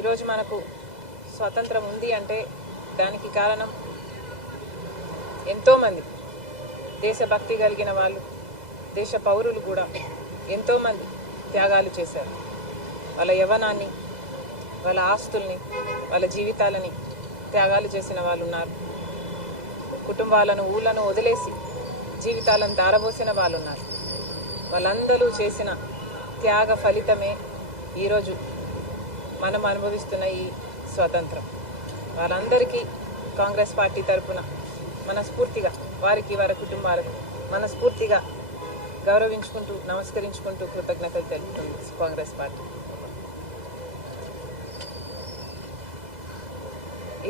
ఈరోజు మనకు స్వాతంత్రం ఉంది అంటే దానికి కారణం ఎంతోమంది దేశభక్తి కలిగిన వాళ్ళు, దేశ పౌరులు కూడా ఎంతోమంది త్యాగాలు చేశారు. వాళ్ళ యవ్వనాన్ని, వాళ్ళ ఆస్తుల్ని, వాళ్ళ జీవితాలని త్యాగాలు చేసిన వాళ్ళు ఉన్నారు. కుటుంబాలను, ఊళ్ళను వదిలేసి జీవితాలను దారబోసిన వాళ్ళు ఉన్నారు. వాళ్ళందరూ చేసిన త్యాగ ఫలితమే ఈరోజు మనం అనుభవిస్తున్న ఈ స్వాతంత్రం. వాళ్ళందరికీ కాంగ్రెస్ పార్టీ తరఫున మనస్ఫూర్తిగా, వారికి, వారి కుటుంబాలకు మనస్ఫూర్తిగా గౌరవించుకుంటూ, నమస్కరించుకుంటూ కృతజ్ఞతలు తెలుపుతుంది కాంగ్రెస్ పార్టీ.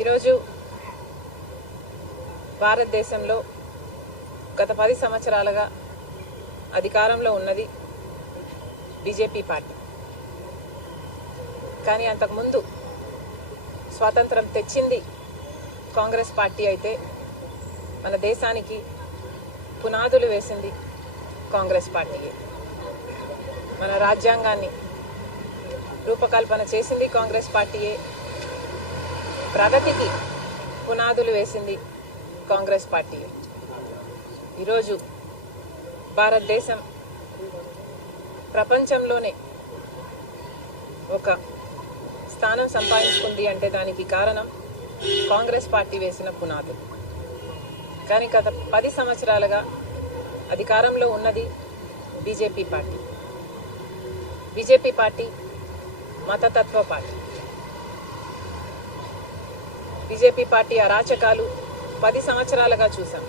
ఈరోజు భారతదేశంలో గత 10 సంవత్సరాలుగా అధికారంలో ఉన్నది బీజేపీ పార్టీ. కానీ అంతకుముందు స్వాతంత్రం తెచ్చింది కాంగ్రెస్ పార్టీ అయితే మన దేశానికి పునాదులు వేసింది కాంగ్రెస్ పార్టీయే. మన రాజ్యాంగాన్ని రూపకల్పన చేసింది కాంగ్రెస్ పార్టీయే. ప్రగతికి పునాదులు వేసింది కాంగ్రెస్ పార్టీయే. ఈరోజు భారతదేశం ప్రపంచంలోనే ఒక స్థానం సంపాదించుకుంది అంటే దానికి కారణం కాంగ్రెస్ పార్టీ వేసిన పునాదులు. కానీ గత 10 సంవత్సరాలుగా అధికారంలో ఉన్నది బీజేపీ పార్టీ. బీజేపీ పార్టీ మతతత్వ పార్టీ. బీజేపీ పార్టీ అరాచకాలు 10 సంవత్సరాలుగా చూసాం.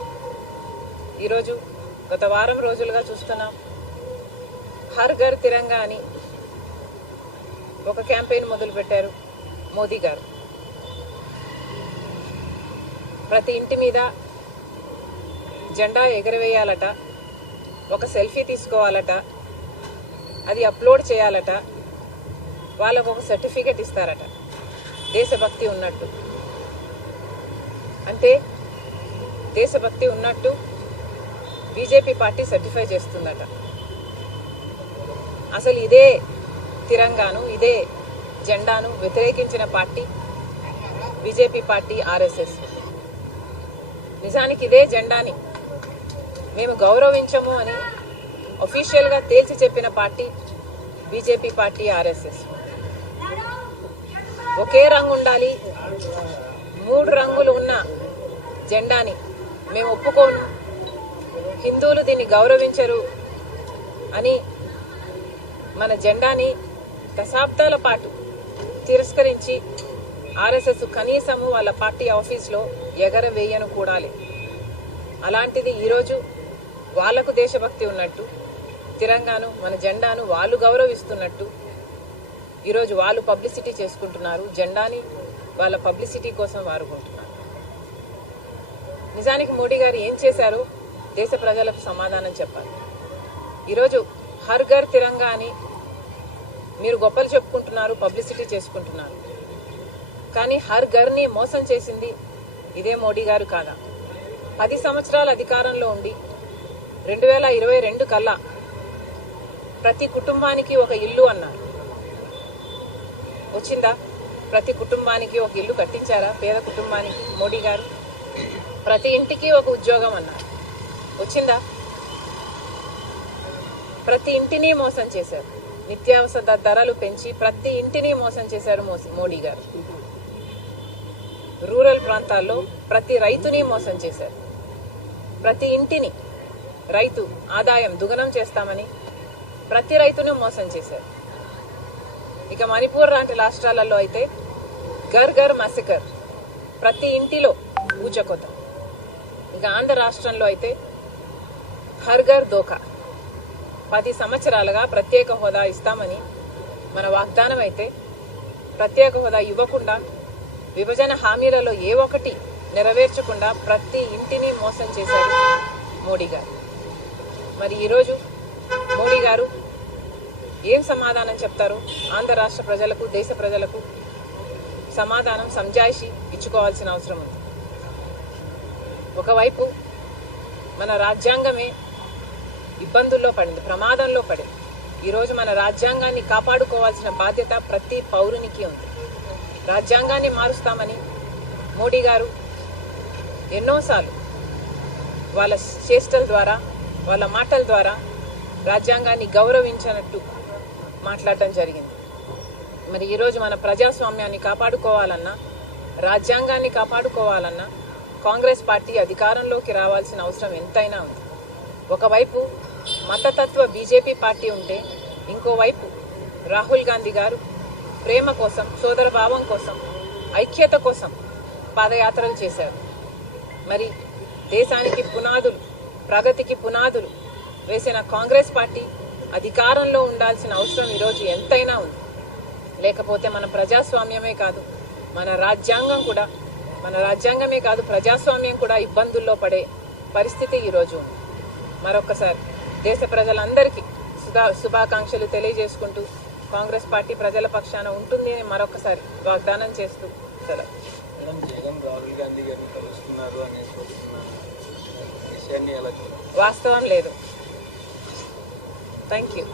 ఈరోజు గత వారం రోజులుగా చూస్తున్నాం. హర్ ఘర్ తిరంగా అని ఒక క్యాంపెయిన్ మొదలుపెట్టారు మోదీ గారు. ప్రతి ఇంటి మీద జెండా ఎగరవేయాలట, ఒక సెల్ఫీ తీసుకోవాలట, అది అప్లోడ్ చేయాలట, వాళ్ళకు ఒక సర్టిఫికెట్ ఇస్తారట దేశభక్తి ఉన్నట్టు. అంటే దేశభక్తి ఉన్నట్టు బీజేపీ పార్టీ సర్టిఫై చేస్తుందట. అసలు ఇదే తిరంగాను, ఇదే జెండాను వ్యతిరేకించిన పార్టీ బీజేపీ పార్టీ, ఆర్ఎస్ఎస్. నిజానికి ఇదే జెండాని మేము గౌరవించము అని అఫీషియల్గా తేల్చి చెప్పిన పార్టీ బీజేపీ పార్టీ, ఆర్ఎస్ఎస్. ఒకే రంగు ఉండాలి, 3 రంగులు ఉన్న జెండాని మేము ఒప్పుకోను, హిందువులు దీన్ని గౌరవించరు అని మన జెండాని దశాబ్దాల పాటు తిరస్కరించి ఆర్ఎస్ఎస్ కనీసము వాళ్ళ పార్టీ ఆఫీస్లో ఎగరవేయను కూడా లేదు. అలాంటిది ఈరోజు వాళ్లకు దేశభక్తి ఉన్నట్టు, తిరంగాను, మన జెండాను వాళ్ళు గౌరవిస్తున్నట్టు ఈరోజు వాళ్ళు పబ్లిసిటీ చేసుకుంటున్నారు. జెండాని వాళ్ళ పబ్లిసిటీ కోసం వాడుకుంటున్నారు. నిజానికి మోడీ గారు ఏం చేశారు దేశ ప్రజలకు సమాధానం చెప్పాలి. ఈరోజు హర్ ఘర్ తిరంగా అని మీరు గొప్పలు చెప్పుకుంటున్నారు, పబ్లిసిటీ చేసుకుంటున్నారు. కానీ హర్ ఘర్ని మోసం చేసింది ఇదే మోడీ గారు కాదా? 10 సంవత్సరాల అధికారంలో ఉండి 2022 కల్లా ప్రతి కుటుంబానికి ఒక ఇల్లు అన్నారు. వచ్చిందా? ప్రతి కుటుంబానికి ఒక ఇల్లు కట్టించారా? పేద కుటుంబానికి మోడీ గారు. ప్రతి ఇంటికి ఒక ఉద్యోగం అన్నారు. వచ్చిందా? ప్రతి ఇంటిని మోసం చేశారు. నిత్యావసర ధరలు పెంచి ప్రతి ఇంటిని మోసం చేశారు మోడీ గారు. రూరల్ ప్రాంతాల్లో ప్రతి రైతుని మోసం చేశారు. ప్రతి ఇంటిని రైతు ఆదాయం దుగనం చేస్తామని ప్రతి రైతుని మోసం చేశారు. ఇక మణిపూర్ లాంటి రాష్ట్రాలలో అయితే ఘర్ ఘర్ మసకర్, ప్రతి ఇంటిలో ఊచకొత. ఇక ఆంధ్ర రాష్ట్రంలో అయితే హర్ ఘర్ దోఖా. 10 సంవత్సరాలుగా ప్రత్యేక హోదా ఇస్తామని మన వాగ్దానం అయితే ప్రత్యేక హోదా ఇవ్వకుండా, విభజన హామీలలో ఏ ఒక్కటి నెరవేర్చకుండా ప్రతి ఇంటిని మోసం చేశారు మోడీ గారు. మరి ఈరోజు మోడీ గారు ఏం సమాధానం చెప్తారు? ఆంధ్ర రాష్ట్ర ప్రజలకు, దేశ ప్రజలకు సమాధానం, సంజాయిషి ఇచ్చుకోవాల్సిన అవసరం ఉంది. ఒకవైపు మన రాజ్యాంగమే ఇబ్బందుల్లో పడింది, ప్రమాదంలో పడింది. ఈరోజు మన రాజ్యాంగాన్ని కాపాడుకోవాల్సిన బాధ్యత ప్రతి పౌరునికి ఉంది. రాజ్యాంగాన్ని మారుస్తామని మోడీ గారు ఎన్నోసార్లు వాళ్ళ చేష్టల ద్వారా వాళ్ళ మాటల ద్వారా రాజ్యాంగాన్ని గౌరవించినట్టు మాట్లాడటం జరిగింది. మరి ఈరోజు మన ప్రజాస్వామ్యాన్ని కాపాడుకోవాలన్నా రాజ్యాంగాన్ని కాపాడుకోవాలన్నా కాంగ్రెస్ పార్టీ అధికారంలోకి రావాల్సిన అవసరం ఎంతైనా ఉంది. ఒకవైపు మతతత్వ బీజేపీ పార్టీ ఉంటే ఇంకోవైపు రాహుల్ గాంధీ గారు ప్రేమ కోసం, సోదరభావం కోసం, ఐక్యత కోసం పాదయాత్రలు చేశారు. మరి దేశానికి పునాదులు, ప్రగతికి పునాదులు వేసిన కాంగ్రెస్ పార్టీ అధికారంలో ఉండాల్సిన అవసరం ఈరోజు ఎంతైనా ఉంది. లేకపోతే మన ప్రజాస్వామ్యమే కాదు, మన రాజ్యాంగమే కాదు ప్రజాస్వామ్యం కూడా ఇబ్బందుల్లో పడే పరిస్థితి ఈరోజు ఉంది. మరొక్కసారి దేశ ప్రజలందరికీ శుభాకాంక్షలు తెలియజేసుకుంటూ కాంగ్రెస్ పార్టీ ప్రజల పక్షాన ఉంటుంది అని మరొకసారి వాగ్దానం చేస్తూ సెలవు. జగన్ రాహుల్ గాంధీ గారిని కలుస్తున్నారు అనే విషయాన్ని ఎలా వాస్తవం లేదు. Thank you.